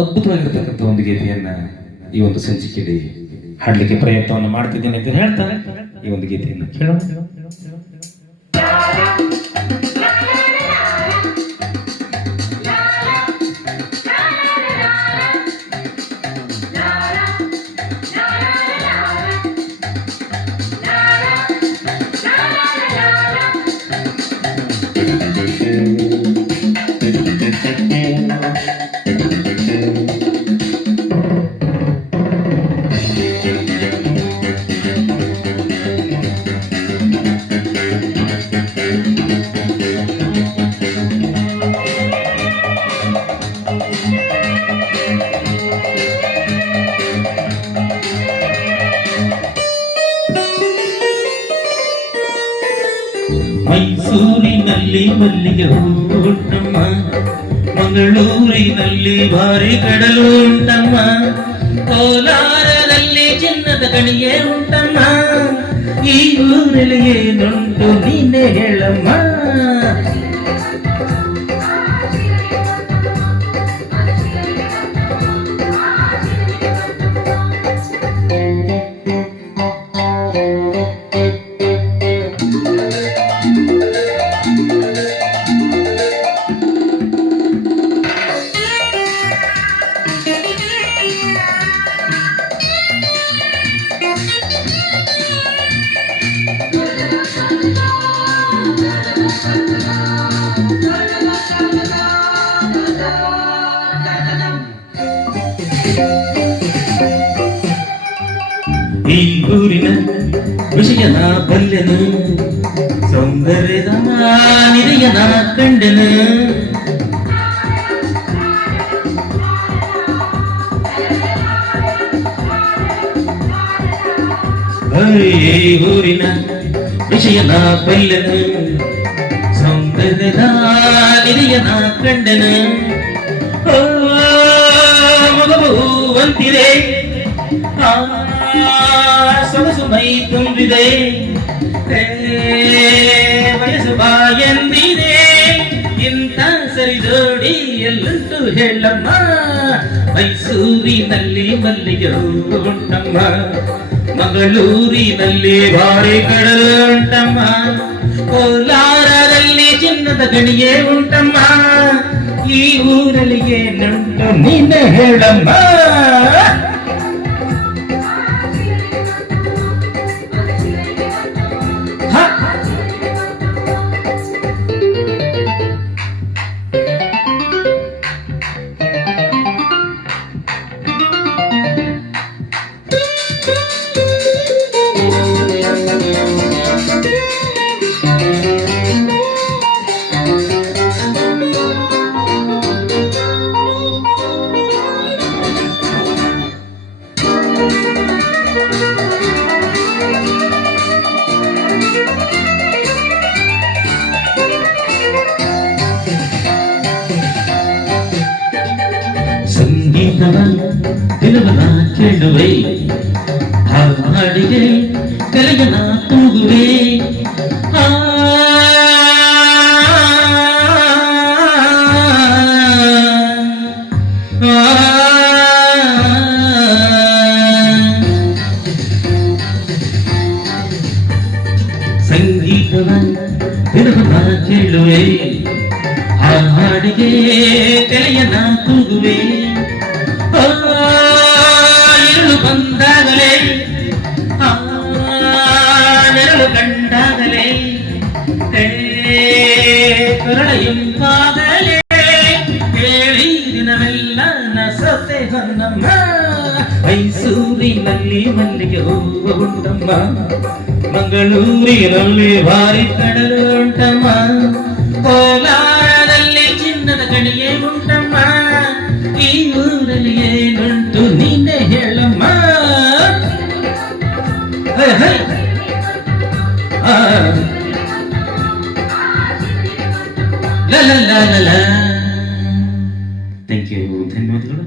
ಅದ್ಭುತವಾಗಿರ್ತಕ್ಕಂಥ ಒಂದು ಗೀತೆಯನ್ನ ಈ ಒಂದು ಸಂಚಿಕೆಯಲ್ಲಿ ಹಾಡಲಿಕ್ಕೆ ಪ್ರಯತ್ನವನ್ನು ಮಾಡ್ತಿದ್ದೇನೆ ಅಂತ ಹೇಳ್ತಾರೆ. ಈ ಒಂದು ಗೀತೆಯನ್ನು ಕೇಳೋಣ. ಮೈಸೂರಿನಲ್ಲಿ ಮಲ್ಲಿಗೆ ಹೂವುಂಟಮ್ಮ, ಮಂಗಳೂರಿನಲ್ಲಿ ಭಾರಿ ಕಡಲು ಉಂಟಮ್ಮ, ಕೋಲಾರದಲ್ಲಿ ಚಿನ್ನದ ಗಣಿಯೇ ಉಂಟಮ್ಮ, ಈ ಊರಲ್ಲಿ ಏನುಂಟು ನೀನೇ ಹೇಳಮ್ಮ. ಈ ಊರಿನ ವಿಷಯನ ಬಲ್ಲೆನು, ಸೌಂದರ್ಯದ ನಿಧಿಯನ ಕಂಡೆನು, ಈ ಊರಿನ ವಿಷಯನ ಬಲ್ಲೆನು, ಸೌಂದರ್ಯದ ನಿಧಿಯನ ಕಂಡೆನು. ಮಗವು ಅಂತಿದೆ, ಸೊಗಸು ಮೈ ತುಂಬಿದೆ, ವಯಸ್ಸು ಬಾಯಂದಿದೆ, ಇಂಥ ಸರಿ ಜೋಡಿ ಎಲ್ಲುಂಟು ಹೇಳಮ್ಮ. ಮೈಸೂರಿನಲ್ಲಿ ಮಲ್ಲಿಗೆ ಹೂವುಂಟಮ್ಮ, ಮಂಗಳೂರಿನಲ್ಲಿ ಭಾರಿ ಕಡಲು ಉಂಟಮ್ಮ, ಕೋಲಾರದಲ್ಲಿ ಚಿನ್ನದ ಗಣಿಯೇ ಉಂಟಮ್ಮ, ಈ ಊರಲ್ಲಿ ಏನುಂಟು ನೀನೇ ಹೇಳಮ್ಮ. ದಿನವನ ಕೇಳುವೆ, ಹಾಡಿಗೆ ಕಲೆಯನ ತೂಗುವೆ, ಸಂಗೀತವ ದಿನವನ ಕೇಳುವೆ, ಹಾಡಿಗೆ ಕಲೆಯನ ತೂಗುವೆ, ಇರುಳು ಬಂದಾಗಲೇ ನೆರಳು ಕಂಡಾಗಲೇ ಕರಳ ಎಂಬಾಗಲೇ ಕೇಳಿ ದಿನವೆಲ್ಲ ನಸತೆ ಹೊನ್ನಮ್ಮ. ಮೈಸೂರಿನಲ್ಲಿ ಮಲ್ಲಿಗೆ ಹೂವು ಉಂಟಮ್ಮ, ಮಂಗಳೂರಿನಲ್ಲಿ ಭಾರಿ ಕಡಲು ಉಂಟಮ್ಮ, ಕೋಲಾರದಲ್ಲಿ ಚಿನ್ನದ ಗಣಿಯೇ ಉಂಟಮ್ಮ, ಈ ಊರಲ್ಲಿ ಏನುಂಟು ನೀನೇ ಹೇಳಮ್ಮ. ಥ್ಯಾಂಕ್ ಯು, ಧನ್ಯವಾದಗಳು.